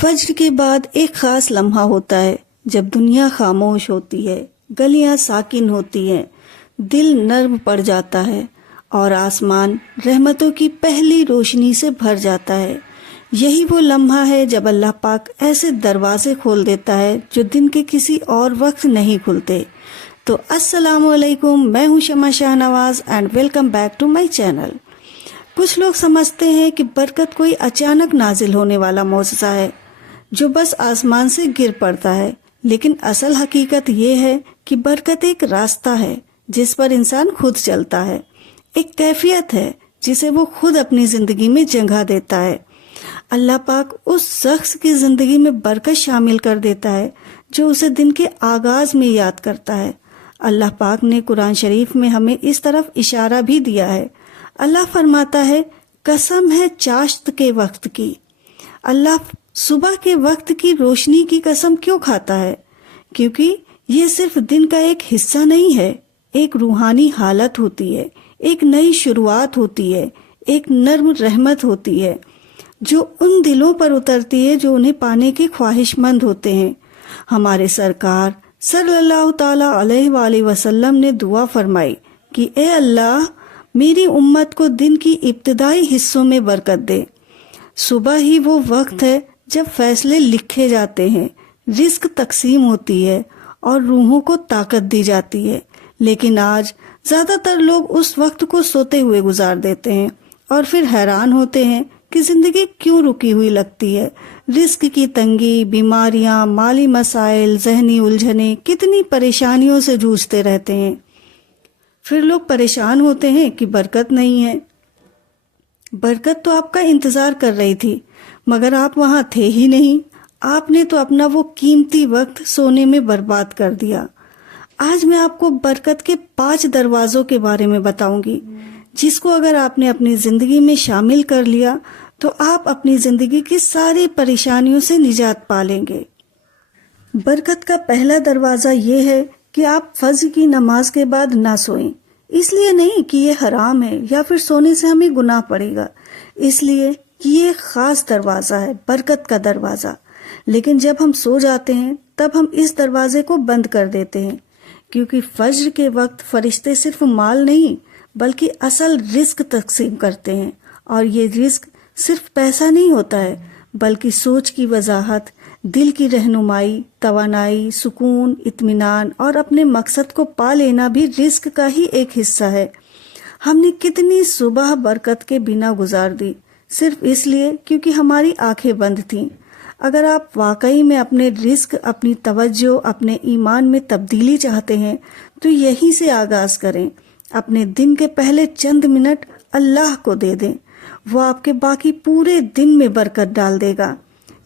فجر کے بعد ایک خاص لمحہ ہوتا ہے جب دنیا خاموش ہوتی ہے، گلیاں ساکن ہوتی ہیں، دل نرم پڑ جاتا ہے اور آسمان رحمتوں کی پہلی روشنی سے بھر جاتا ہے۔ یہی وہ لمحہ ہے جب اللہ پاک ایسے دروازے کھول دیتا ہے جو دن کے کسی اور وقت نہیں کھلتے۔ تو السلام علیکم، میں ہوں Shama Shahnawaz and welcome back to my channel. کچھ لوگ سمجھتے ہیں کہ برکت کوئی اچانک نازل ہونے والا معجزہ ہے جو بس آسمان سے گر پڑتا ہے، لیکن اصل حقیقت یہ ہے کہ برکت ایک راستہ ہے جس پر انسان خود چلتا ہے، ایک کیفیت ہے جسے وہ خود اپنی زندگی میں جگہ دیتا ہے۔ اللہ پاک اس شخص کی زندگی میں برکت شامل کر دیتا ہے جو اسے دن کے آغاز میں یاد کرتا ہے۔ اللہ پاک نے قرآن شریف میں ہمیں اس طرف اشارہ بھی دیا ہے۔ اللہ فرماتا ہے، قسم ہے چاشت کے وقت کی۔ اللہ صبح کے وقت کی روشنی کی قسم کیوں کھاتا ہے؟ کیونکہ یہ صرف دن کا ایک حصہ نہیں ہے، ایک روحانی حالت ہوتی ہے، ایک نئی شروعات ہوتی ہے، ایک نرم رحمت ہوتی ہے جو ان دلوں پر اترتی ہے جو انہیں پانے کے خواہش مند ہوتے ہیں۔ ہمارے سرکار صلی اللہ تعالی علیہ وآلہ وسلم نے دعا فرمائی کہ اے اللہ، میری امت کو دن کی ابتدائی حصوں میں برکت دے۔ صبح ہی وہ وقت ہے جب فیصلے لکھے جاتے ہیں، رزق تقسیم ہوتی ہے اور روحوں کو طاقت دی جاتی ہے، لیکن آج زیادہ تر لوگ اس وقت کو سوتے ہوئے گزار دیتے ہیں اور پھر حیران ہوتے ہیں کہ زندگی کیوں رکی ہوئی لگتی ہے۔ رزق کی تنگی، بیماریاں، مالی مسائل، ذہنی الجھنیں، کتنی پریشانیوں سے جوجھتے رہتے ہیں۔ پھر لوگ پریشان ہوتے ہیں کہ برکت نہیں ہے۔ برکت تو آپ کا انتظار کر رہی تھی، مگر آپ وہاں تھے ہی نہیں۔ آپ نے تو اپنا وہ قیمتی وقت سونے میں برباد کر دیا۔ آج میں آپ کو برکت کے 5 دروازوں کے بارے میں بتاؤں گی، جس کو اگر آپ نے اپنی زندگی میں شامل کر لیا تو آپ اپنی زندگی کی ساری پریشانیوں سے نجات پا لیں گے۔ برکت کا پہلا دروازہ یہ ہے کہ آپ فجر کی نماز کے بعد نہ سوئیں۔ اس لیے نہیں کہ یہ حرام ہے یا پھر سونے سے ہمیں گناہ پڑے گا، اس لیے کہ یہ خاص دروازہ ہے، برکت کا دروازہ۔ لیکن جب ہم سو جاتے ہیں تب ہم اس دروازے کو بند کر دیتے ہیں، کیونکہ فجر کے وقت فرشتے صرف مال نہیں بلکہ اصل رزق تقسیم کرتے ہیں، اور یہ رزق صرف پیسہ نہیں ہوتا ہے بلکہ سوچ کی وضاحت، دل کی رہنمائی، توانائی، سکون، اطمینان اور اپنے مقصد کو پا لینا بھی رزق کا ہی ایک حصہ ہے۔ ہم نے کتنی صبح برکت کے بنا گزار دی، صرف اس لیے کیونکہ ہماری آنکھیں بند تھیں۔ اگر آپ واقعی میں اپنے رزق، اپنی توجہ، اپنے ایمان میں تبدیلی چاہتے ہیں تو یہیں سے آغاز کریں۔ اپنے دن کے پہلے چند منٹ اللہ کو دے دیں، وہ آپ کے باقی پورے دن میں برکت ڈال دے گا۔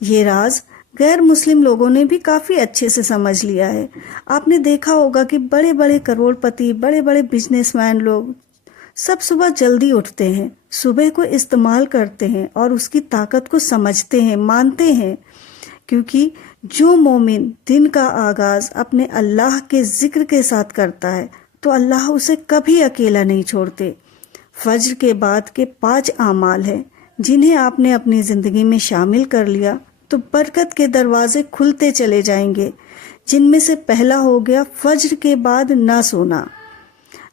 یہ راز غیر مسلم لوگوں نے بھی کافی اچھے سے سمجھ لیا ہے۔ آپ نے دیکھا ہوگا کہ بڑے بڑے کروڑ پتی، بڑے بڑے بزنس مین لوگ سب صبح جلدی اٹھتے ہیں، صبح کو استعمال کرتے ہیں اور اس کی طاقت کو سمجھتے ہیں، مانتے ہیں، کیونکہ جو مومن دن کا آغاز اپنے اللہ کے ذکر کے ساتھ کرتا ہے تو اللہ اسے کبھی اکیلا نہیں چھوڑتے۔ فجر کے بعد کے 5 اعمال ہیں جنہیں آپ نے اپنی زندگی میں شامل کر لیا تو برکت کے دروازے کھلتے چلے جائیں گے، جن میں سے پہلا ہو گیا فجر کے بعد نہ سونا۔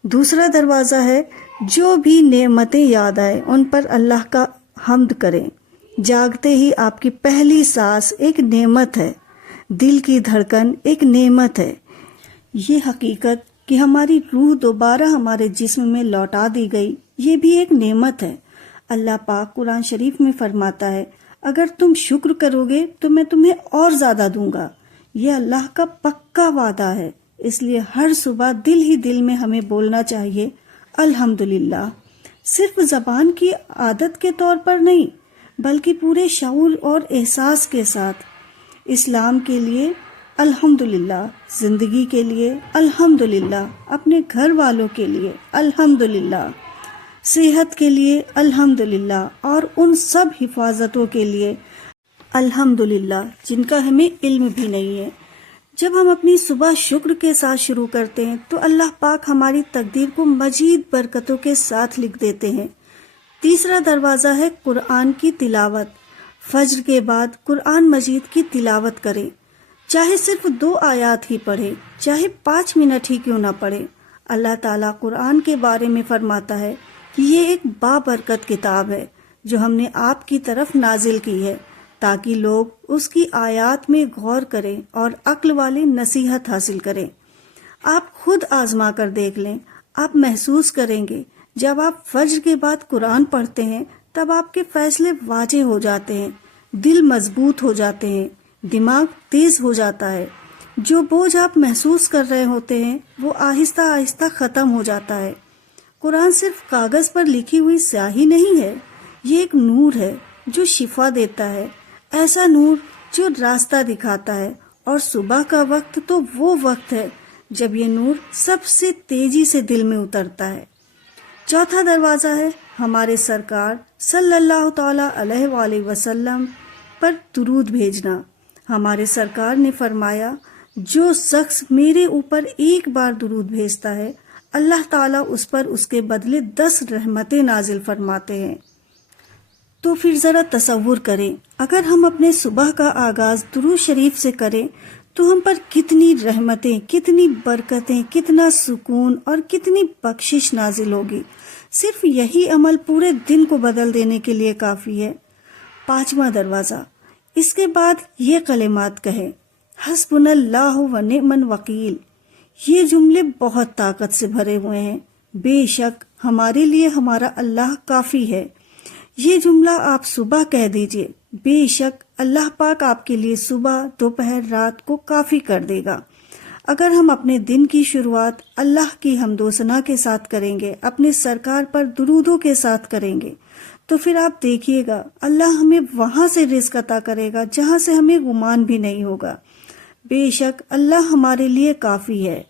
دوسرا دروازہ ہے جو بھی نعمتیں یاد آئے ان پر اللہ کا حمد کریں۔ جاگتے ہی آپ کی پہلی سانس ایک نعمت ہے، دل کی دھڑکن ایک نعمت ہے۔ یہ حقیقت کہ ہماری روح دوبارہ ہمارے جسم میں لوٹا دی گئی، یہ بھی ایک نعمت ہے۔ اللہ پاک قرآن شریف میں فرماتا ہے، اگر تم شکر کرو گے تو میں تمہیں اور زیادہ دوں گا۔ یہ اللہ کا پکا وعدہ ہے، اس لیے ہر صبح دل ہی دل میں ہمیں بولنا چاہیے الحمدللہ، صرف زبان کی عادت کے طور پر نہیں بلکہ پورے شعور اور احساس کے ساتھ۔ اسلام کے لیے الحمدللہ، زندگی کے لیے الحمدللہ، اپنے گھر والوں کے لیے الحمدللہ، صحت کے لیے الحمدللہ، اور ان سب حفاظتوں کے لیے الحمدللہ جن کا ہمیں علم بھی نہیں ہے۔ جب ہم اپنی صبح شکر کے ساتھ شروع کرتے ہیں تو اللہ پاک ہماری تقدیر کو مزید برکتوں کے ساتھ لکھ دیتے ہیں۔ تیسرا دروازہ ہے قرآن کی تلاوت۔ فجر کے بعد قرآن مجید کی تلاوت کریں، چاہے صرف 2 آیات ہی پڑھے، چاہے 5 منٹ ہی کیوں نہ پڑھے۔ اللہ تعالیٰ قرآن کے بارے میں فرماتا ہے کہ یہ ایک بابرکت کتاب ہے جو ہم نے آپ کی طرف نازل کی ہے تاکہ لوگ اس کی آیات میں غور کریں اور عقل والے نصیحت حاصل کریں۔ آپ خود آزما کر دیکھ لیں، آپ محسوس کریں گے جب آپ فجر کے بعد قرآن پڑھتے ہیں تب آپ کے فیصلے واضح ہو جاتے ہیں، دل مضبوط ہو جاتے ہیں، دماغ تیز ہو جاتا ہے، جو بوجھ آپ محسوس کر رہے ہوتے ہیں وہ آہستہ آہستہ ختم ہو جاتا ہے۔ قرآن صرف کاغذ پر لکھی ہوئی سیاہی نہیں ہے، یہ ایک نور ہے جو شفا دیتا ہے، ایسا نور جو راستہ دکھاتا ہے، اور صبح کا وقت تو وہ وقت ہے جب یہ نور سب سے تیزی سے دل میں اترتا ہے۔ چوتھا دروازہ ہے ہمارے سرکار صلی اللہ تعالی علیہ وآلہ وسلم پر درود بھیجنا۔ ہمارے سرکار نے فرمایا، جو شخص میرے اوپر ایک بار درود بھیجتا ہے اللہ تعالیٰ اس پر اس کے بدلے 10 رحمتیں نازل فرماتے ہیں۔ تو پھر ذرا تصور کریں، اگر ہم اپنے صبح کا آغاز درود شریف سے کریں تو ہم پر کتنی رحمتیں، کتنی برکتیں، کتنا سکون اور کتنی بخشش نازل ہوگی۔ صرف یہی عمل پورے دن کو بدل دینے کے لیے کافی ہے۔ 5واں دروازہ، اس کے بعد یہ کلمات کہیں، حسبنا اللہ و نعم الوکیل۔ یہ جملے بہت طاقت سے بھرے ہوئے ہیں۔ بے شک ہمارے لیے ہمارا اللہ کافی ہے۔ یہ جملہ آپ صبح کہہ دیجئے، بے شک اللہ پاک آپ کے لیے صبح، دوپہر، رات کو کافی کر دے گا۔ اگر ہم اپنے دن کی شروعات اللہ کی حمد و ثنا کے ساتھ کریں گے، اپنے سرکار پر درودوں کے ساتھ کریں گے، تو پھر آپ دیکھیے گا اللہ ہمیں وہاں سے رزق عطا کرے گا جہاں سے ہمیں گمان بھی نہیں ہوگا۔ بے شک اللہ ہمارے لیے کافی ہے۔